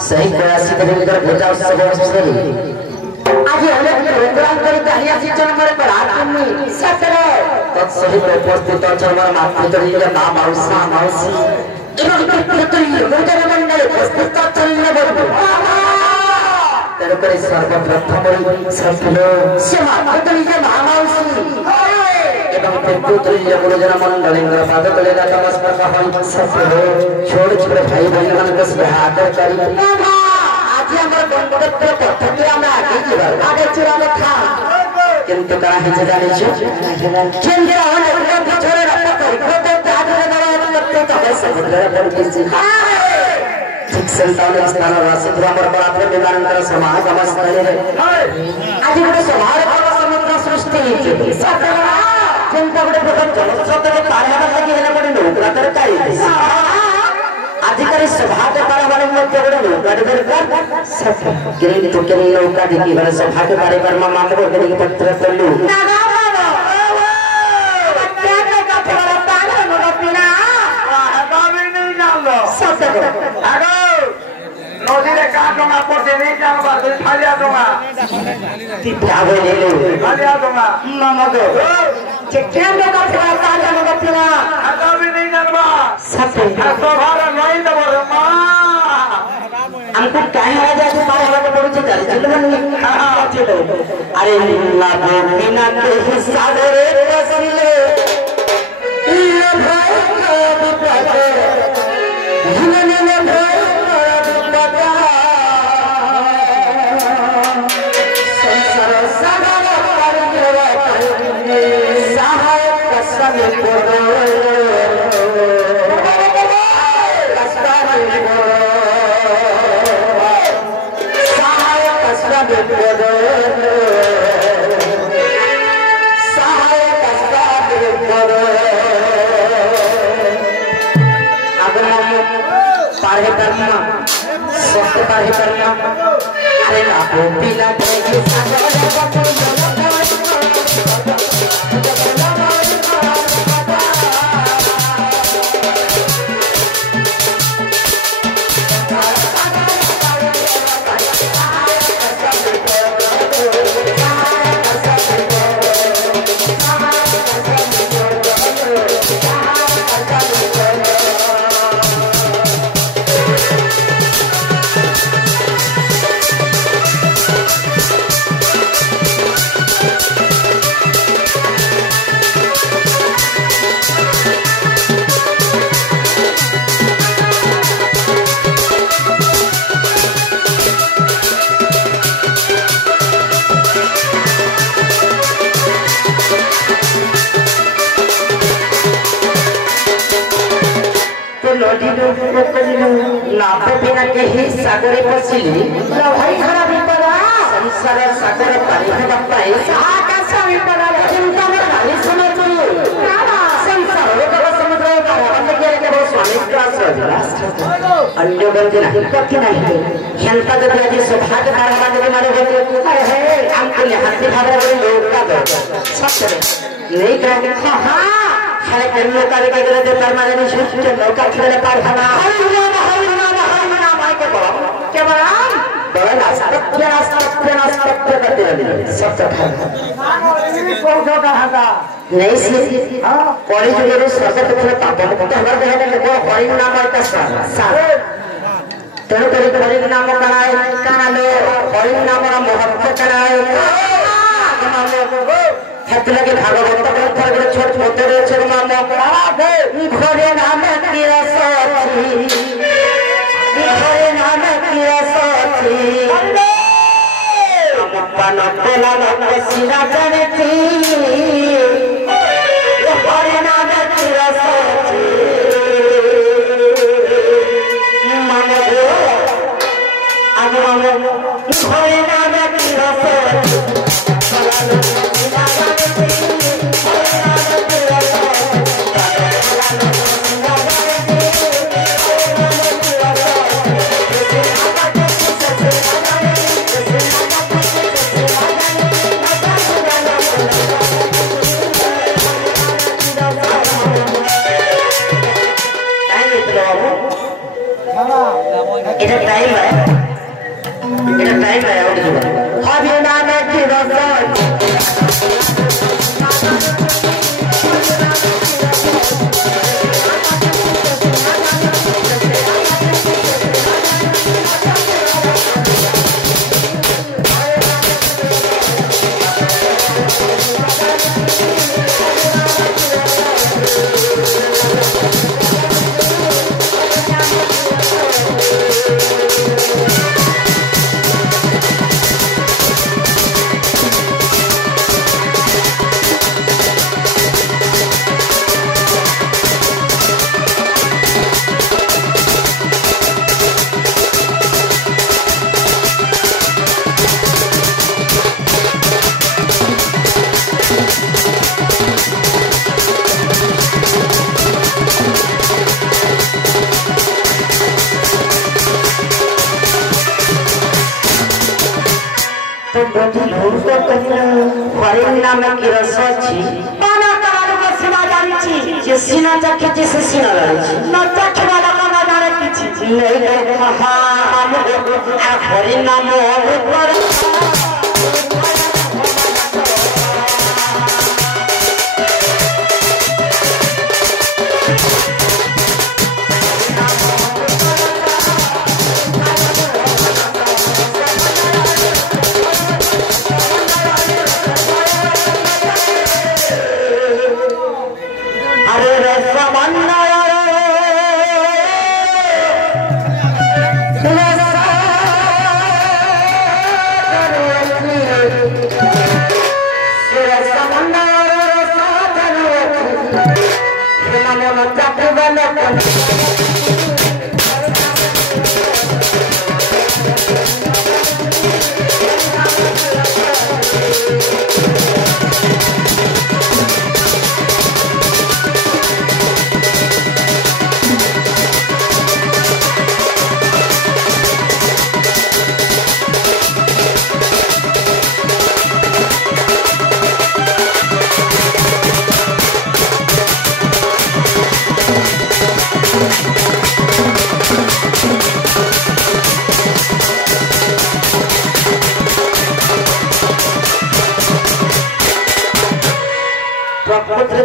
सही प्रयासी भोजा उत्सव आज प्रोग्राम कर तत्सहित उपस्थित अचरमर मातृतुल्य माँ मौसा मौसी एवं पितृतुल्य गुरुजनमंडल उपस्थित तेणुक सर्वप्रथम से मातृतुल्य माँ मौसी एवं पितृतुल्य गुरुजन मंडल पाद तले नतमस्तक छोड़ छोड़ भाई बहन मान हाथ करी आज हमर बंधुत्व पद्धति हमरा आगे चला था किंतु करा है जाने छो केंद्र होने के पिछड़े रखा तो दादर करते तो समुद्र पर किसी ठीक संतान स्थान राशि हमर बराबर विमानंतर समाज नमस्कार रे आज गोटे समाज समुद्र सृष्टि सतरा चिंता गोटे प्रकार जलस्रोतरे पार हेबा लागि हेला गोटे नौका तरकारी आजिकारी सभा के पार वाले मध्य गोटे नौका दरकार किरण तो किरण नौका देखि वाले सभा के पार पर मामा को के पत्र चलू नागा बाबा बच्चा के कथे वाला पार नौका पिना बाबी नहीं जानो सत्य आगो नदी रे का डोंगा पड़े नहीं जानो बात खालिया डोंगा तिप्यावे ले लो खालिया डोंगा मामा को चिट्ठियां में का फिर ताजा में पिना आता भी नहीं जानबा सत्य स्वभाव नहीं दबो रे मां हमको काहे आ जाए पार हवा को पड़े चल चलो चलो अरे ना बिना के हिस्सा रे रसले ये भाई को पता हिने ने भाई पता संसार सागर पर गिरवा अरे ना बिना बिना कहीं सागरे पसिली भाई खरा विपदा संसार सागर पानी हेबा पाए आकाश विपदा चिंता में खाली समय तो संसार लोक समुद्र पार के स्वामी क्लास अन्य गति नहीं कथि नहीं हेल्पा जब आज सौभाग्य पारवा जब मारे है हमको हाथी भाबरा लोक का सत्य नहीं कहे हां खाली कर्म कार्य के गले परमाने सुष्ट नौका खिले पार हना क्या बराम बड़ा नास्ता करते रहते सब खाना कौन सा कहा था नहीं सी हां कोई जो मेरे स्वागत में पापा तो हमारे देह में को हरि नाम का सारा तेरे तेरे हरि नाम काना लो हरि नाम का महत्व कराए हाथ लगे भागवत ग्रंथ रे छोट छोट रे छरमा में आगे घरे नाम की साथी घरे नाम की साथी पान पेला नाम सिरा करती घरे नाम की साथी मन आगे घरे नाम की तो बड़ी भूल को कहना हरि नाम की रस छी पाना करालो का सीना जानी छी जे सीना जाके जैसे सीना लड़ी न तक वाला का जाने की नहीं हां हरि नाम पर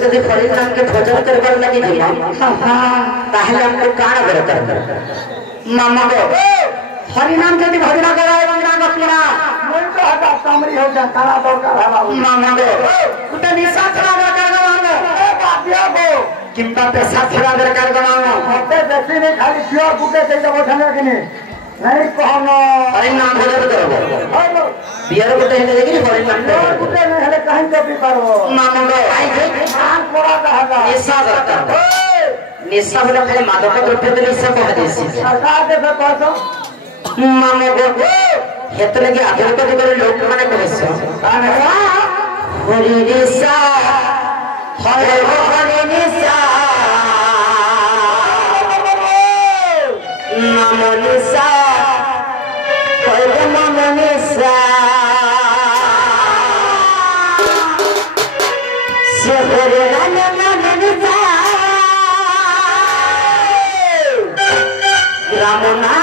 यदि हरि नाम के भजन करबार लगी दिला ताहले हमको काना दरकार मामा गो हरि नाम के भजन कराए बिना गपिना मोर तो हटा सामरी हो जा काना दरकार हला मामा गो उते निशा छरा दरकार गवानो ए बातिया गो किंबा पैसा छरा दरकार गवानो होते बेसी नहीं खाली पियो गुटे से जब उठने कि नहीं कहनो हरि नाम भजन करबो बियर गुटे है लेकिन हरि नाम गुटे नहीं हले कहीं तो भी करो मामा गो आई ध्यान पड़ा रहला निशा दरकार निशा बोला खाली मादक द्रव्य के निशा कह देसी सरकार के कहतो मामा गो हेतले के आधुनिक जुगरे लोक माने कहसो हरि निशा हरि निशा नाम निशा हरि नाम निशा से हरि नाम निशा राम नाम